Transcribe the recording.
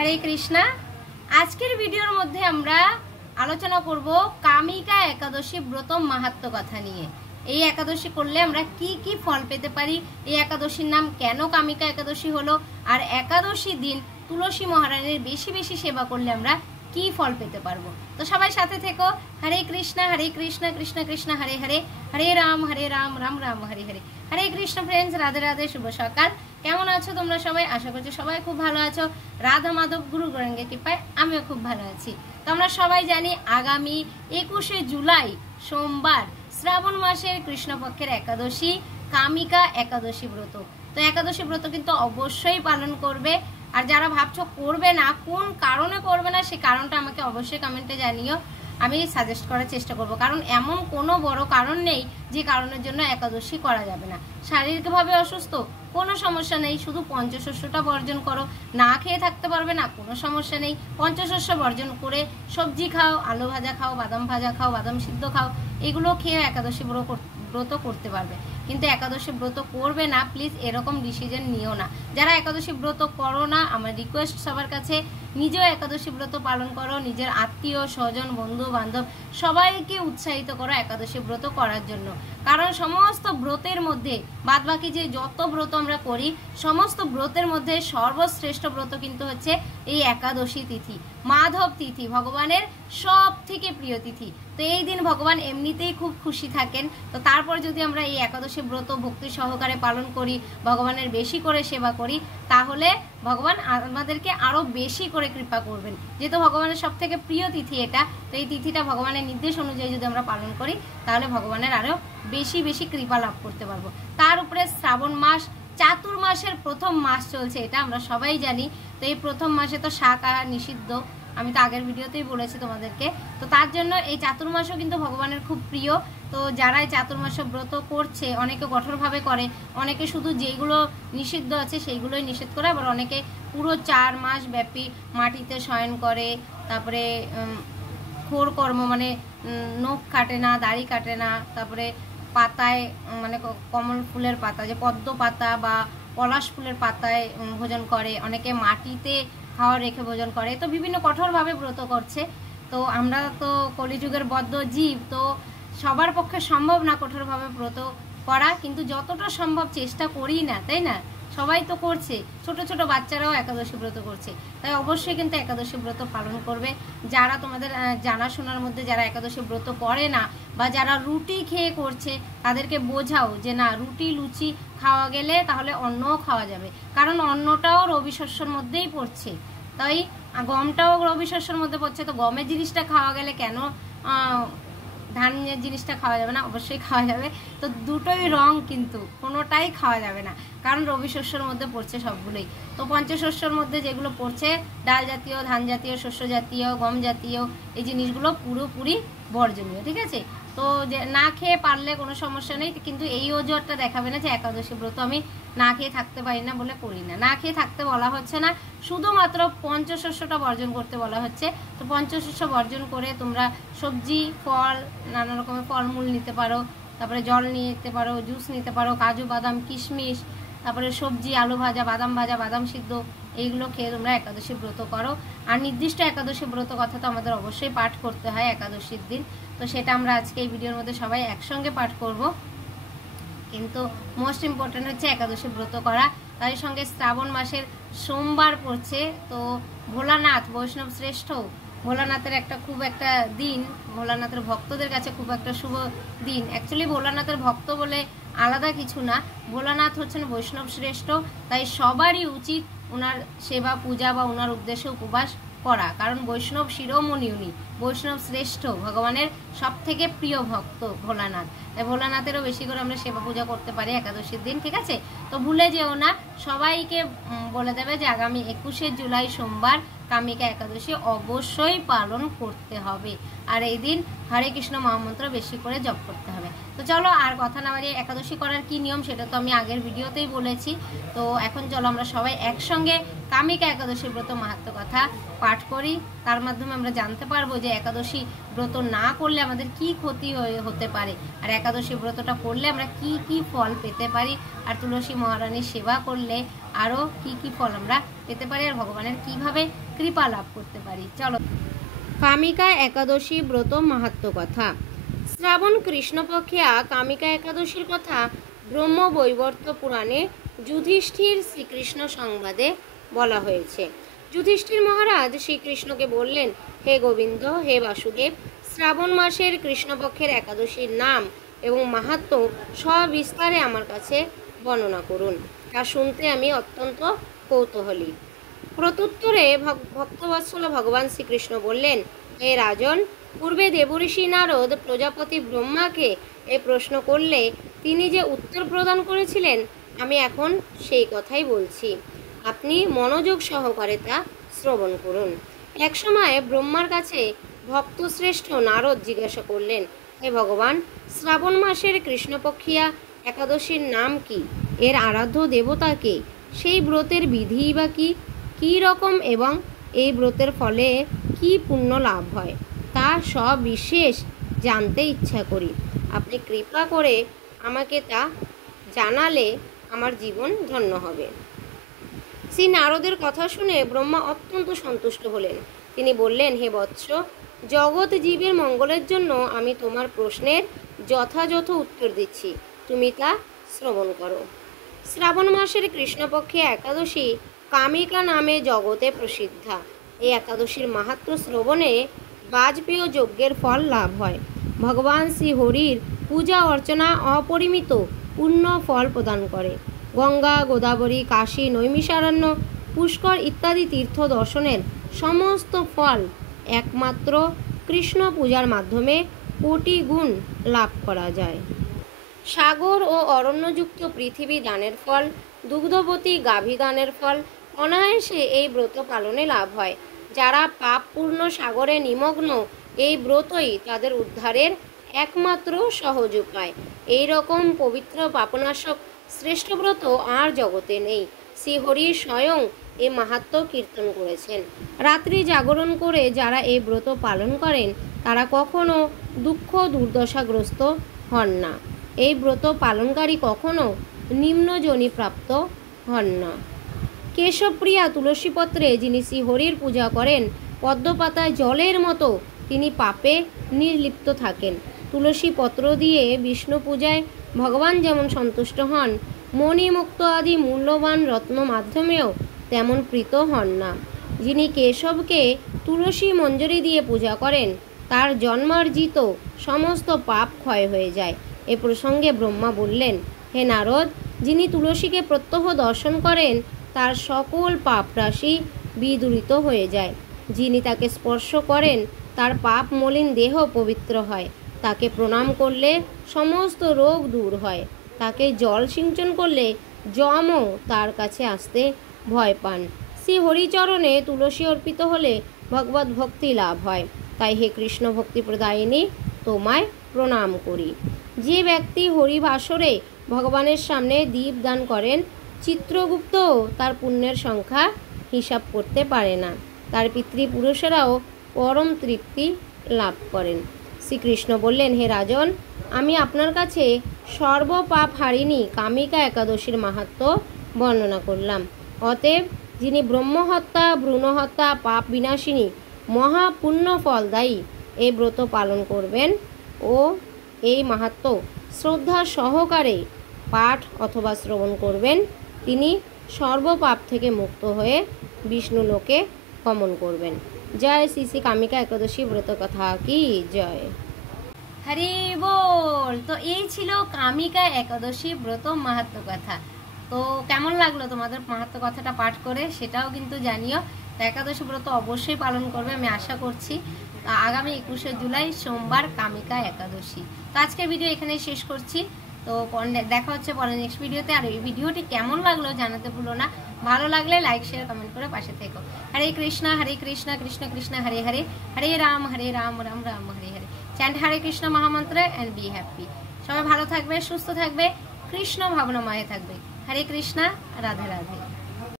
হরে কৃষ্ণা। আজকের ভিডিওর মধ্যে আমরা আলোচনা করব কামিকা একাদশী ব্রত মাহাত্ম্য কথা নিয়ে। এই একাদশী করলে আমরা কি কি ফল পেতে পারি, এই একাদশীর নাম কেন কামিকা একাদশী হলো, আর একাদশী দিন তুলসী মহারানীর বেশি বেশি সেবা করলে আমরা কি ফল পেতে পারবো। তো সবাই সাথে থেকো। হরে কৃষ্ণা কৃষ্ণ কৃষ্ণ হরে হরে, হরে রাম রাম রাম হরে হরে। হরে কৃষ্ণ ফ্রেন্ডস, রাধে রাধে, শুভ সকাল। কেমন আছো তোমরা সবাই? আশা করছি সবাই খুব ভালো আছো। রাধা মাধব গুরু গৌরাঙ্গের কৃপায় আমিও খুব ভালো আছি। তো আমরা সবাই জানি আগামী 21শে জুলাই সোমবার শ্রাবণ মাসের কৃষ্ণপক্ষের একাদশী কামিকা একাদশী ব্রত। তো একাদশী ব্রত কিন্তু অবশ্যই পালন করবে। আর যারা ভাবছো করবে না, কোন কারণে করবে না সেই কারণটা আমাকে অবশ্যই কমেন্টে জানিও, আমি সাজেস্ট করার চেষ্টা করব। কারণ এমন কোনো বড় কারণ নেই যে কারণের জন্য একাদশী করা যাবে না। শারীরিকভাবে অসুস্থ, কোনো সমস্যা নেই, শুধু পঞ্চশস্যটা বর্জন করো। না খেয়ে থাকতে পারবে না, কোনো সমস্যা নেই, পঞ্চশস্য বর্জন করে সবজি খাও, আলু ভাজা খাও, বাদাম ভাজা খাও, বাদাম সিদ্ধ খাও, এগুলো খেয়ে একাদশী ব্রত করতে পারবে। কিন্তু একাদশী ব্রত করবে না, প্লিজ এরকম ডিসিশন নিও না। যারা একাদশী ব্রত করো না, আমার রিকোয়েস্ট সবার কাছে, নিজেও একাদশী ব্রত পালন করো, নিজের আত্মীয় স্বজন বন্ধু বান্ধব সবাইকে উৎসাহিত করো একাদশী ব্রত করার জন্য। কারণ সমস্ত ব্রতের মধ্যে বাদবাকি যে যত ব্রত আমরা করি, সমস্ত ব্রতের মধ্যে সর্বশ্রেষ্ঠ ব্রত কিন্তু হচ্ছে এই একাদশী তিথি, মাধব তিথি, ভগবানের সব থেকে প্রিয় তিথি। তো এই দিন ভগবান এমনিতেই খুব খুশি থাকেন। তো তারপর যদি আমরা এই একাদশী ব্রত ভক্তি সহকারে পালন করি, ভগবানের বেশি করে সেবা করি, তাহলে ভগবান আমাদেরকে আরো বেশি করে কৃপা করবেন। যেহেতু ভগবানের সব থেকে প্রিয় তিথি এটা, তো এই তিথিটা ভগবানের নির্দেশ অনুযায়ী যদি আমরা পালন করি, তাহলে ভগবানের আরো বেশি বেশি কৃপা লাভ করতে পারবো। তার উপরে শ্রাবণ মাস, চাতুর্মাসের প্রথম মাস চলছে, এটা আমরা সবাই জানি। তো এই প্রথম মাসে তো শাক আহার নিষিদ্ধ, আমি তো আগের ভিডিওতেই বলেছি তোমাদেরকে। তো তার জন্য এই চাতুর্মাসও কিন্তু ভগবানের খুব প্রিয়। তো যারা এই চাতুর্মাস ব্রত করছে, অনেকে কঠোরভাবে করে, অনেকে শুধু যেগুলো নিষিদ্ধ আছে সেইগুলোই নিষেধ করে, আবার অনেকে পুরো 4 মাস ব্যাপী মাটিতে শয়ন করে, তারপরে খোর কর্ম মানে নখ কাটে না, দাড়ি কাটে না, তারপরে পাতায় মানে কমল ফুলের পাতা, যে পদ্ম পাতা বা পলাশ ফুলের পাতায় ভোজন করে, অনেকে মাটিতে খাওয়া রেখে ভোজন করে। তো বিভিন্ন কঠোরভাবে ব্রত করছে। তো আমরা তো কলিযুগের বদ্ধ জীব, তো সবার পক্ষে সম্ভব না কঠোরভাবে ব্রত করা, কিন্তু যতটা সম্ভব চেষ্টা করি না, তাই না? সবাই তো করছে, ছোট ছোট বাচ্চারাও একাদশী ব্রত করছে। তাই অবশ্যই কিন্তু একাদশী ব্রত পালন করবে। যারা তোমাদের জানাশোনার মধ্যে যারা একাদশী ব্রত করে না, বা যারা রুটি খেয়ে করছে, তাদেরকে বোঝাও যে না, রুটি লুচি খাওয়া গেলে তাহলে অন্নও খাওয়া যাবে। কারণ অন্নটাও রবি শস্যের মধ্যেই পড়ছে, তাই গমটাও রবি শস্যের মধ্যে পড়ছে। তো গমের জিনিসটা খাওয়া গেলে কেন ধানের জিনিসটা খাওয়া যাবে না? অবশ্যই খাওয়া যাবে। তো দুটোই রং, কিন্তু কোনোটাই খাওয়া যাবে না, কারণ রবি শস্যের মধ্যে পড়ছে সবগুলোই। তো পঞ্চশস্যের মধ্যে যেগুলো পড়ছে, ডাল জাতীয়, ধান জাতীয়, শস্য জাতীয়, গম জাতীয়, এই জিনিসগুলো পুরোপুরি বর্জনীয়, ঠিক আছে? তো যে না খেয়ে পারলে কোনো সমস্যা নেই, কিন্তু এই অজুহাতটা দেখাবে না যে একাদশী ব্রত আমি না খেয়ে থাকতে পারি না বলে করি না। না খেয়ে থাকতে বলা হচ্ছে না, শুধুমাত্র পঞ্চশস্যটা বর্জন করতে বলা হচ্ছে। তো পঞ্চশস্য বর্জন করে তোমরা সবজি, ফল, নানা রকমের ফলমূল নিতে পারো, তারপরে জল নিতে পারো, জুস নিতে পারো, কাজু বাদাম কিশমিশ, তারপরে সবজি, আলু ভাজা, বাদাম সিদ্ধ, এইগুলো খেয়ে তোমরা একাদশী ব্রত করো। আর নির্দিষ্ট একাদশী ব্রত কথা তো আমাদের অবশ্যই পাঠ করতে হয় একাদশীর দিন। তো সেটা আমরা আজকে এই ভিডিওর মধ্যে সবাই একসঙ্গে পাঠ করব। কিন্তু মোস্ট ইম্পর্টেন্ট হচ্ছে একাদশী ব্রত করা। তার সঙ্গে শ্রাবণ মাসের সোমবার পড়ছে, তো ভোলানাথ বৈষ্ণব শ্রেষ্ঠ ভোলানাথের খুব একটা দিন, ভোলানাথের ভক্তদের কাছে খুব একটা শুভ দিন। অ্যাকচুয়ালি ভোলানাথের ভক্ত বলে আলাদা কিছু না, ভোলানাথ হচ্ছেন বৈষ্ণব শ্রেষ্ঠ। তাই সবারই উচিত ওনার সেবা পূজা বা ওনার উদ্দেশ্যে উপবাস করা, কারণ বৈষ্ণব শিরোমণি উনি, বৈষ্ণব শ্রেষ্ঠ, ভগবানের সব থেকে প্রিয় ভক্ত ভোলানাথ। তাই ভোলানাথেরও বেশি করে আমরা সেবা পূজা করতে পারি একাদশীর দিন, ঠিক আছে? তো ভুলে যেও না, সবাইকে বলে দেবে যে আগামী 21শে জুলাই সোমবার কামিকা একাদশী অবশ্যই পালন করতে হবে। আর এই দিন হরে কৃষ্ণ মহামন্ত্র বেশি করে জপ করতে হবে। তো চলো আর কথা না বাড়িয়ে, একাদশী করার কি নিয়ম সেটা তো আমি আগের ভিডিওতেই বলেছি। তো এখন চলো আমরা সবাই একসঙ্গে কামিকা একাদশী ব্রত মাহাত্ম্য কথা পাঠ করি। তার মাধ্যমে আমরা জানতে পারবো যে একাদশী ব্রত না করলে আমাদের কি ক্ষতি হতে পারে, আর একাদশী ব্রতটা করলে আমরা কি কি ফল পেতে পারি, আর তুলসী মহারানীর সেবা করলে আরো কি কি ফল আমরা পেতে পারি আর ভগবানের কিভাবে কৃপা লাভ করতে পারি। চলো, কামিকা একাদশী ব্রত মাহাত্ম্য কথা। শ্রাবণ কৃষ্ণপক্ষিয়া কামিকা একাদশীর কথা ব্রহ্ম বৈবর্ত পুরাণে যুধিষ্ঠির শ্রীকৃষ্ণ সংবাদে বলা হয়েছে। যুধিষ্ঠির মহারাজ শ্রীকৃষ্ণকে বললেন, হে গোবিন্দ, হে বাসুদেব, শ্রাবণ মাসের কৃষ্ণপক্ষের একাদশীর নাম এবং মাহাত্ম্য সবিস্তারে আমার কাছে বর্ণনা করুন, তা শুনতে আমি অত্যন্ত কৌতূহলী। প্রত্যুত্তরে ভক্তবৎসল ভগবান শ্রীকৃষ্ণ বললেন, হে রাজন, পূর্বে দেবঋষি নারদ প্রজাপতি ব্রহ্মাকে এই প্রশ্ন করলে তিনি যে উত্তর প্রদান করেছিলেন, আমি এখন সেই কথাই বলছি। আপনি মনোযোগ সহকারে তা শ্রবণ করুন। একসময় ব্রহ্মার কাছে ভক্তশ্রেষ্ঠ নারদ জিজ্ঞাসা করলেন, হে ভগবান, শ্রাবণ মাসের কৃষ্ণপক্ষিয়া একাদশীর নাম কি? এর আরাধ্য দেবতা কে? সেই ব্রতের বিধি বা কি রকম এবং এই ব্রতের ফলে কি পুণ্য লাভ হয়, তা সবিশেষ জানতে ইচ্ছা করি। আপনি কৃপা করে আমাকে তা জানালে আমার জীবন ধন্য হবে। শ্রী নারদের কথা শুনে ব্রহ্মা অত্যন্ত সন্তুষ্ট হলেন। তিনি বললেন, হে বৎস, জগৎ জীবের মঙ্গলের জন্য আমি তোমার প্রশ্নের যথাযথ উত্তর দিচ্ছি, তুমি তা শ্রবণ করো। শ্রাবণ মাসের কৃষ্ণপক্ষে একাদশী কামিকা নামে জগতে প্রসিদ্ধা। এই একাদশীর মাহাত্ম্য শ্রবণে বাজপেয় যজ্ঞের ফল লাভ হয়। ভগবান শ্রী হরির পূজা অর্চনা অপরিমিত পূর্ণ ফল প্রদান করে। গঙ্গা, গোদাবরী, কাশী, নৈমিষারণ্য, পুষ্কর ইত্যাদি তীর্থ দর্শনের সমস্ত ফল একমাত্র কৃষ্ণ পূজার মাধ্যমে কোটি গুণ লাভ করা যায়। সাগর ও অরণ্যযুক্ত পৃথিবী দানের ফল, দুগ্ধবতী গাভী দানের ফল অনায়াসে এই ব্রত পালনে লাভ হয়। যারা পাপপূর্ণ সাগরে নিমগ্ন, এই ব্রতই তাদের উদ্ধারের একমাত্র সহজ উপায়। এই রকম পবিত্র পাপনাশক শ্রেষ্ঠ ব্রত আর জগতে নেই। শ্রীহরি স্বয়ং এই মাহাত্ম্য কীর্তন করেছেন। রাত্রি জাগরণ করে যারা এই ব্রত পালন করেন, তারা কখনো দুঃখ দুর্দশাগ্রস্ত হন না। এই ব্রত পালনকারী কখনো নিম্নজনি প্রাপ্ত হন না। কেশবপ্রিয়া তুলসীপত্রে যিনি শ্রীহরির পূজা করেন, পদ্মপাতায় জলের মতো তিনি পাপে নির্লিপ্ত থাকেন। তুলসী পত্র দিয়ে বিষ্ণু পূজায় ভগবান যেমন সন্তুষ্ট হন, মণিমুক্ত আদি মূল্যবান রত্ন মাধ্যমেও তেমন প্রীত হন না। যিনি কেশবকে তুলসী মঞ্জরি দিয়ে পূজা করেন, তার জন্মার্জিত সমস্ত পাপ ক্ষয় হয়ে যায়। এ প্রসঙ্গে ব্রহ্মা বললেন, হে নারদ, যিনি তুলসীকে প্রত্যহ দর্শন করেন, তার সকল পাপ রাশি বিদূরিত হয়ে যায়। যিনি তাকে স্পর্শ করেন, তার পাপ মলিন দেহ পবিত্র হয়। তাকে প্রণাম করলে সমস্ত রোগ দূর হয়। তাকে জল সিঞ্চন করলে যমও তার কাছে আসতে ভয় পান। শ্রী হরিচরণে তুলসী অর্পিত হলে ভগবত ভক্তি লাভ হয়। তাই হে কৃষ্ণ ভক্তি প্রদায়িনী, তোমায় প্রণাম করি। যে ব্যক্তি হরিবাসরে ভগবানের সামনে দীপ দান করেন, চিত্রগুপ্ত তার পুণ্যের সংখ্যা হিসাব করতে পারে না। তার পিতৃপুরুষেরাও পরম তৃপ্তি লাভ করেন। শ্রীকৃষ্ণ বললেন, হে রাজন, আমি আপনার কাছে সর্বপাপ হারিণী কামিকা একাদশীর মাহাত্ম্য বর্ণনা করলাম। অতএব যিনি ব্রহ্মহত্যা, ভ্রূণহত্যা, পাপ বিনাশিনী মহাপুণ্য ফলদায়ী এই ব্রত পালন করবেন ও এই মাহাত্ম্য শ্রদ্ধা সহকারে পাঠ অথবা শ্রবণ করবেন, তিনি সর্বপাপ থেকে মুক্ত হয়ে বিষ্ণু লোকে গমন করবেন। জয় শ্রী শ্রী কামিকা একাদশী ব্রত কথা কি জয়। হরি বল। তো এই ছিল কামিকা একাদশী ব্রত মাহাত্ম্য কথা। তো কেমন লাগলো তোমাদের মাহাত্ম্য কথাটা পাঠ করে, সেটাও কিন্তু জানিও। তো একাদশী ব্রত অবশ্যই পালন করবে আমি আশা করছি। আগামী 21শে জুলাই সোমবার কামিকা একাদশী। তো আজকের ভিডিও এখানেই শেষ করছি। তো দেখা হচ্ছে পরে নেক্সট ভিডিওতে। আর এই ভিডিওটি কেমন লাগলো জানাতে ভুলো না। ভালো লাগলে লাইক শেয়ার কমেন্ট করে পাশে থেকো। হরে কৃষ্ণ কৃষ্ণ কৃষ্ণ হরে হরে, হরে রাম রাম রাম হরে হরে। চ্যান্ট হরে কৃষ্ণ মহামন্ত্র এন্ড বি হ্যাপি। সবাই ভালো থাকবে, সুস্থ থাকবে, কৃষ্ণ ভাবনাময় থাকবে। হরে কৃষ্ণ, রাধে রাধে।